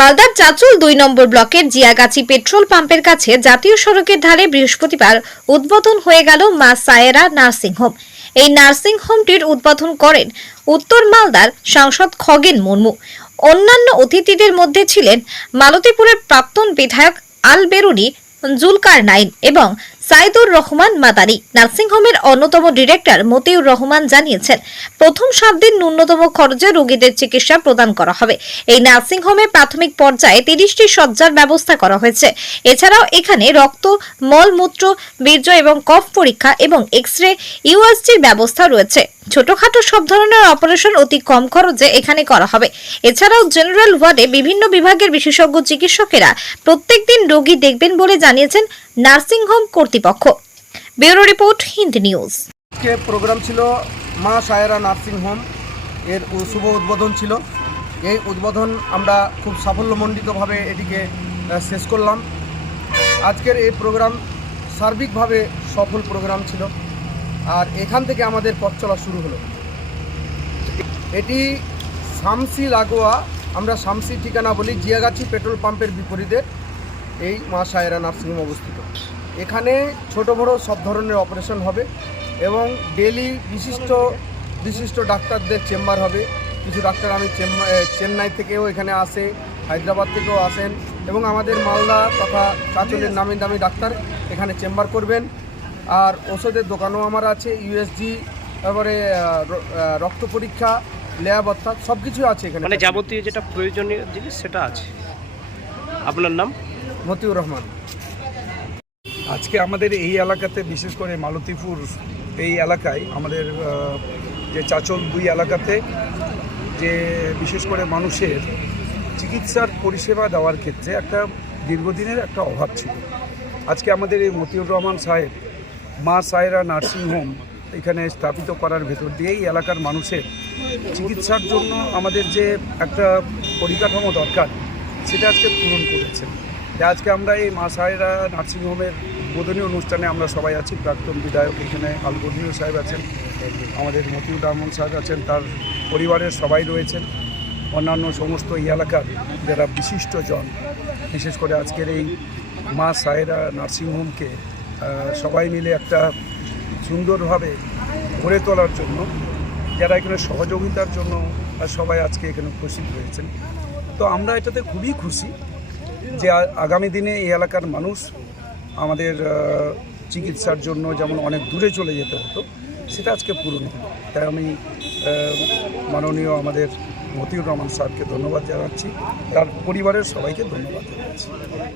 মালদার চাচুল দুই নম্বর ব্লকের জিয়াগাছি পেট্রোল পাম্পের কাছে জাতীয় সড়কের ধারে বৃহস্পতিবার উদ্বোধন হয়ে গেল মা সায়েরা নার্সিং হোম। এই নার্সিং হোমটির উদ্বোধন করেন উত্তর মালদার সাংসদ খগেন মুর্মু। অন্যান্য অতিথিদের মধ্যে ছিলেন মালতীপুরের প্রাক্তন বিধায়ক আল বেরুনি, জুলকার নাইন এবং সাইদুর রহমান মাদারি নার্সিংহোমের অন্যতম ডিরেক্টর মতিউর রহমান জানিয়েছেন, প্রথম সাত দিন ন্যূনতম খরচে রোগীদের চিকিৎসা প্রদান করা হবে। এই নার্সিংহোমে প্রাথমিক পর্যায়ে তিরিশটি শয্যার ব্যবস্থা করা হয়েছে। এছাড়াও এখানে রক্ত, মলমূত্র, বীর্য এবং কফ পরীক্ষা এবং এক্স রে ইউএসজির ব্যবস্থা রয়েছে। ছোটখাটো সব ধরনের অপারেশন অতি কম খরচে এখানে করা হবে। এছাড়াও জেনারেল ওয়ার্ডে বিভিন্ন বিভাগের বিশেষজ্ঞ চিকিৎসকেরা প্রত্যেকদিন রোগী দেখবেন বলে জানিয়েছেন নার্সিংহোম কর্তৃপক্ষ। Bureau report, Hindi news. Program ছিল মা সায়রা নার্সিং হোম এর শুভ উদ্বোধন ছিল। এই উদ্বোধন আমরা খুব সাফল্যমণ্ডিতভাবে এটিকে শেষ করলাম। আজকের এই প্রোগ্রাম সার্বিকভাবে সফল প্রোগ্রাম ছিল। আর এখান থেকে আমাদের পথ চলা শুরু হলো। এটি শামসি লাগোয়া, আমরা শামসি ঠিকানা বলি, জিয়াগাছি পেট্রোল পাম্পের বিপরীতে। এই মা সায়রা নার্সিংহোম অবস্থিত। এখানে ছোট বড় সব ধরনের অপারেশন হবে এবং ডেলি বিশিষ্ট বিশিষ্ট ডাক্তারদের চেম্বার হবে। কিছু ডাক্তার আমি চেন্নাই থেকেও এখানে আসে, হায়দ্রাবাদ থেকেও আসেন এবং আমাদের মালদা তথা চাঁচলের নামি দামি ডাক্তার এখানে চেম্বার করবেন। আর ওষুধের দোকানও আমার আছে ইউএসজি তারপরে রক্ত পরীক্ষা, ল্যাব অর্থাৎ সব কিছু আছে এখানে। মানে যাবতীয় যেটা প্রয়োজনীয় জিনিস সেটা আছে। আপনার নাম? মতিউর রহমান। আজকে আমাদের এই এলাকাতে, বিশেষ করে মালতীপুর এই এলাকায়, আমাদের যে চাচল দুই এলাকাতে যে বিশেষ করে মানুষের চিকিৎসার পরিষেবা দেওয়ার ক্ষেত্রে একটা দীর্ঘদিনের একটা অভাব ছিল। আজকে আমাদের এই মতিউর রহমান সাহেব, মা সায়রা নার্সিংহোম এখানে স্থাপিত করার ভেতর দিয়ে এই এলাকার মানুষের চিকিৎসার জন্য আমাদের যে একটা পরিকাঠামো দরকার, সেটা আজকে পূরণ করেছেন। তাই আজকে আমরা এই মা সাহেরা নার্সিংহোমের উদ্বোধনী অনুষ্ঠানে আমরা সবাই আছি। প্রাক্তন বিধায়ক এখানে আলবর্ণীয় সাহেব আছেন, আমাদের মতিউর রহমান সাহেব আছেন, তার পরিবারের সবাই রয়েছেন। অন্যান্য সমস্ত এই এলাকার যারা বিশিষ্ট জন বিশেষ করে আজকের এই মা সাহেরা নার্সিংহোমকে সবাই মিলে একটা সুন্দরভাবে গড়ে তোলার জন্য, যারা এখানে সহযোগিতার জন্য সবাই আজকে এখানে উপস্থিত হয়েছেন তো আমরা এটাতে খুবই খুশি। যে আগামী দিনে এই এলাকার মানুষ আমাদের চিকিৎসার জন্য যেমন অনেক দূরে চলে যেতে হতো, সেটা আজকে পূরণ হলো। তাই আমি মাননীয় আমাদের মতিউর রহমান স্যারকে ধন্যবাদ জানাচ্ছি। তার পরিবারের সবাইকে ধন্যবাদ জানাচ্ছি।